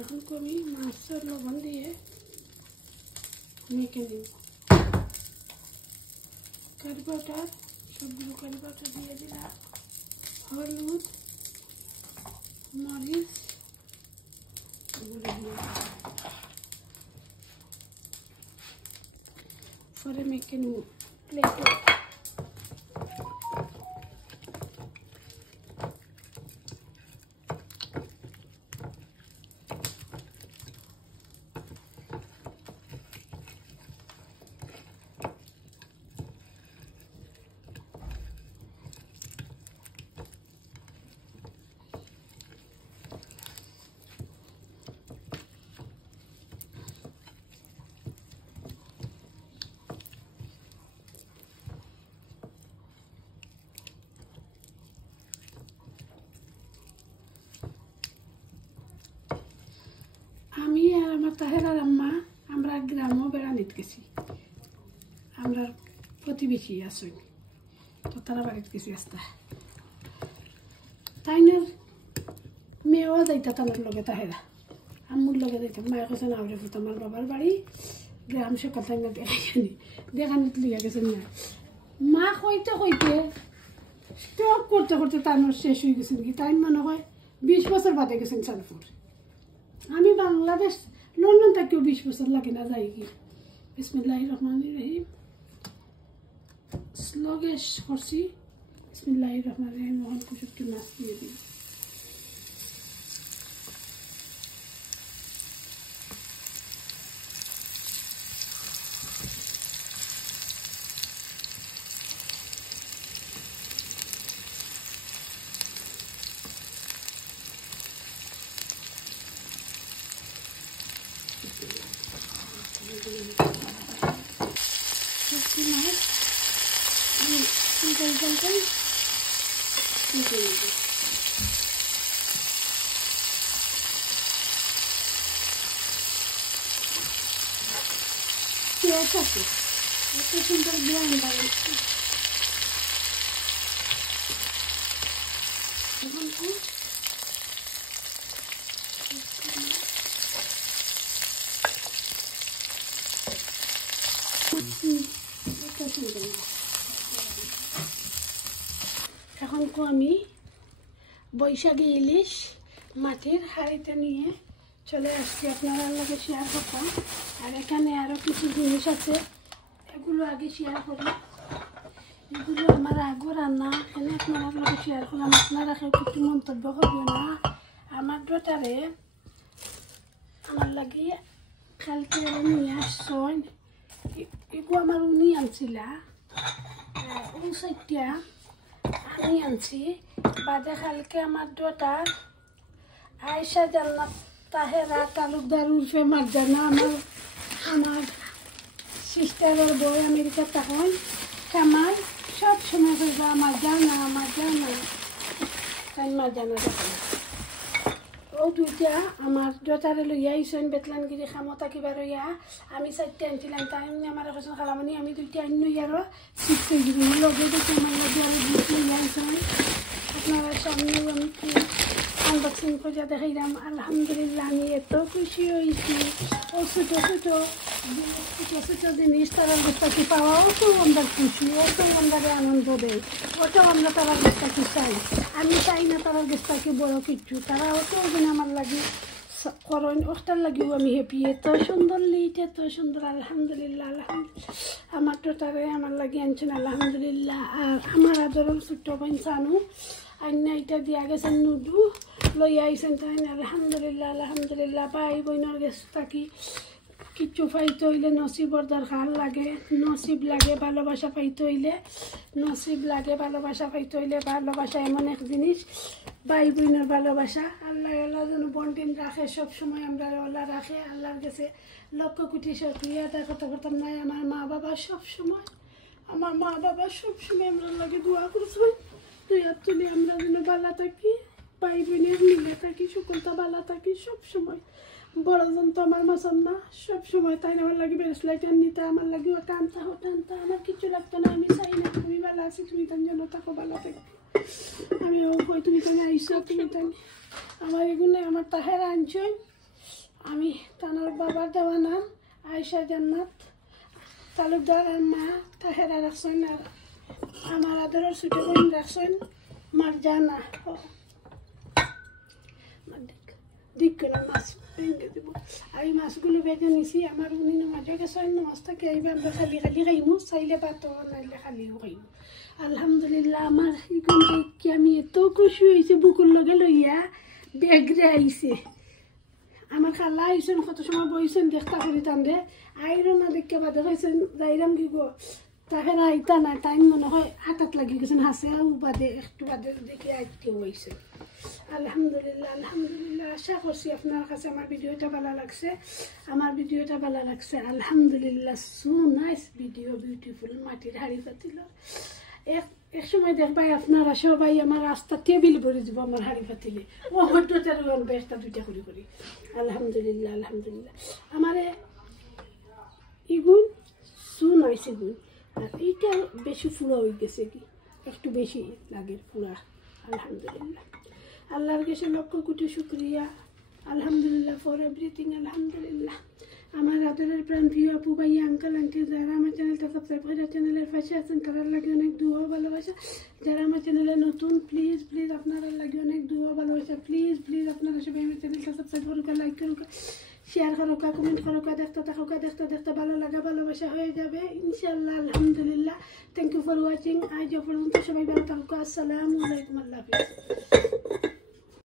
এখন আমি মাছের লবণ দিয়ে মেখে নিব। কারি পাউডার, সবগুলো কারি পাউডার দিয়ে দিলাম, হলুদ, মরিচ এগুলো দিয়ে পরে মেখে নিব প্লেটে। আমি আর আমার তাহেরার আম্মা আমরা গ্রামও বেড়ানিত গেছি, আমরা প্রতিবেশী আসুন তো তারা বাড়িতে গেছি আসতে। তাই না মেয়েও যাইতা তার লগে, তাহেরা আম্মুর লগে যাইতাম। মায়ের কাছে না হলে ফুট আমার বাবার বাড়ি গ্রাম সকাল তাই না দেখানিত লিয়া গেছেন না। মা কইতে কইতে স্টক করতে করতে তার শেষ হয়ে গেছেন কি, তাই মনে হয় 20 বছর বাদে গেছেন সালপুর। আমি বাংলাদেশ লন্ডন থেকেও 20 বছর লাগে না যাই কি। বিসমিল্লাহির রহমানির রহিম স্লোগে করছি। বিসমিল্লাহির রহমানির রহিম মোহন কুসুমকে মাছ দিয়ে দিই। সুন্দর ব্যায়াম বাড়াচ্ছি এখন আমি বৈশাখী ইলিশ মাটির হাঁড়িতে নিয়ে চলে আসছি আপনারা লগে শেয়ার করতাম। আর এখানে আরও কিছু জিনিস আছে, এগুলো আগে শেয়ার করি। এগুলো আমার আগেও রান্না, এখানে আপনারা লগে শেয়ার করলাম। আপনারা কেউ কিছু মন্তব্য করবেন না। আমার ডটারে আমার লাগে কালকে নিয়ে আসছেন, এগুলো আমার উনি আনছিলা, চারটা আমি আনছি। বাদে কালকে আমার ডটার আয়েশা জান্নাত তাহেরা তালুকদার উর্ফে মারজানা, আমার সিস্টারের বই আমেরিকা তখন কামাল সব সময় করবা আমার জানা তাই মারজানা দেখেন। ও দুইটা আমার ডটারে লইয়া আইসেন বেতলানগিরি খামতা কিবা রইয়া। আমি চারটে আনছিলাম, তাই আমার এখন খালামানি আমি দুইটা আনই আরো শিখতে দিব লগে দেখে আমার লগে আরো দুইটা লইয়া আইসেন। আপনারা সামনেও আমি কি আনবক্সিং করে দেখাইলাম। আলহামদুলিল্লাহ আমি এত খুশি হয়েছি। ও ছোটো ছোটো জিনিস তারা কাছে পাওয়াও তো আমরা খুশি, অত আমরা আনন্দ দেয়, ওটাও আমরা তারা কাছে চাই। আমি চাই না তারা কাছে বড় কিছু, তারা অত ওজন আমার লাগে করেন, ওটার লাগেও আমি হ্যাপি। এত সুন্দর লিট, এত সুন্দর। আলহামদুলিল্লাহ আমার তো তারা আমার লাগে আনছেন আলহামদুলিল্লাহ। আর আমার আদরের ছোট্ট বোন সানু আইনা এটা দিয়া গেছেন নুডু লইয়া আইসেন, তাই আলহামদুলিল্লাহ। ভাই বোনের গেছে থাকি কিচ্ছু পাইতে হইলে নসিবর দরকার লাগে, নসিব লাগে। ভালোবাসা পাইতে হইলে নসিব লাগে, ভালোবাসা পাইতে হইলে ভালোবাসা এমন এক জিনিস, ভাই বোনের ভালোবাসা। আল্লাহ যেন বন্টিন রাখে, সবসময় আমরা আল্লাহ রাখে। আল্লাহর কাছে লক্ষ কোটি শুকরিয়া আদায় করতে পারতাম না। আমার মা বাবা সবসময় আমরা লাগে দোয়া করছেন, দুই হাত তুলে আমরা যেন ভালো থাকি, ভাই বোনের মিলে থাকি, সকলটা ভালো থাকি সবসময়। বড়জন তো আমার মাসান না সবসময়, তাই আমার লাগে ব্রেসলাইট নিতে, আমার লাগে টানতা আমার কিছু লাগতো না। আমি চাই না তুমি ভালো আছি, তুমি তার জন্য থাকো, ভালো থাকো। আমি ও কই তুমি তাই আইসো, তুমি তাই আমার এগুলো আমার তাহেরা আনছই। আমি তানার বাবার দেওয়া নাম আয়েশা জান্নাত তালুকদার, আর মা তাহেরা রাখছেন, আর আমার আদরের ছোট বোন রাখছেন মারজানা। দিক করে মাছ ভেঙে দিব। আর এই মাছগুলো বেঁধে নিছি। আমার উনি নামাজে গেছেন, নামাজ থেকে এইবার আমরা খালি খালি খাইমু, চাইলে পাতো নাইলে খালিও খাইমু। আলহামদুলিল্লাহ আমার এখন দেখি আমি এত খুশি হয়েছি, বুকুর লগে লইয়া বেগরে আইছে। আমার খালা আইসেন, কত সময় বইছেন দেখতা করি টানরে আইরো না দেখতে বাদে হয়েছেন যাইরাম কি গো তাকে আইতা না, টাইম মনে হয় হাতাত লাগি গেছেন, হাসে বাদে একটু বাদে দেখে আইতে হয়েছে। আলহামদুলিল্লাহ আলহামদুলিল্লাহ। আশা করছি আপনার কাছে আমার ভিডিওটা ভালো লাগছে, আলহামদুলিল্লাহ। সো নাইস ভিডিও, বিউটিফুল মাটির হাড়ি পাতিল। এক সময় দেখবাই আপনারা সবাই আমার রাস্তা টেবিল ভরে দিব আমার হাড়ি পাতিলে, ও হয়তো একটা দুইটা করি করি। আলহামদুলিল্লাহ আলহামদুলিল্লাহ। আমার ইগুন সো নাইস ইগুন, আর এইটা বেশি ফুড়া হয়ে গেছে, কি একটু বেশি লাগে ফুড়া। আলহামদুলিল্লাহ, আল্লাহর কাছে লক্ষ কোটি শুক্রিয়া। আলহামদুলিল্লাহ ফর এভরিথিং। আলহামদুলিল্লাহ। আমার আদরের প্রাণ প্রিয় আপু ভাই আঙ্কেল আন্টি যারা আমার চ্যানেলটা সাবস্ক্রাইব করে চ্যানেলের পাশে আছেন তারা লাগে অনেক দোয়া ভালোবাসা। যারা আমার চ্যানেলে নতুন প্লিজ প্লিজ আপনারা লাগে অনেক দোয়া ভালোবাসা। প্লিজ প্লিজ আপনারা সবাই আমার চ্যানেলটা সাবস্ক্রাইব করুক, লাইক করুক, শেয়ার করুক, কমেন্ট করুক, দেখতে থাকুক, দেখতে ভালো লাগা ভালোবাসা হয়ে যাবে ইনশাআল্লাহ। আলহামদুলিল্লাহ। Thank you for watching. আজ পর্যন্ত সবাই ভালো থাকুক। আসসালামু আলাইকুম, আল্লাহ হাফিজ।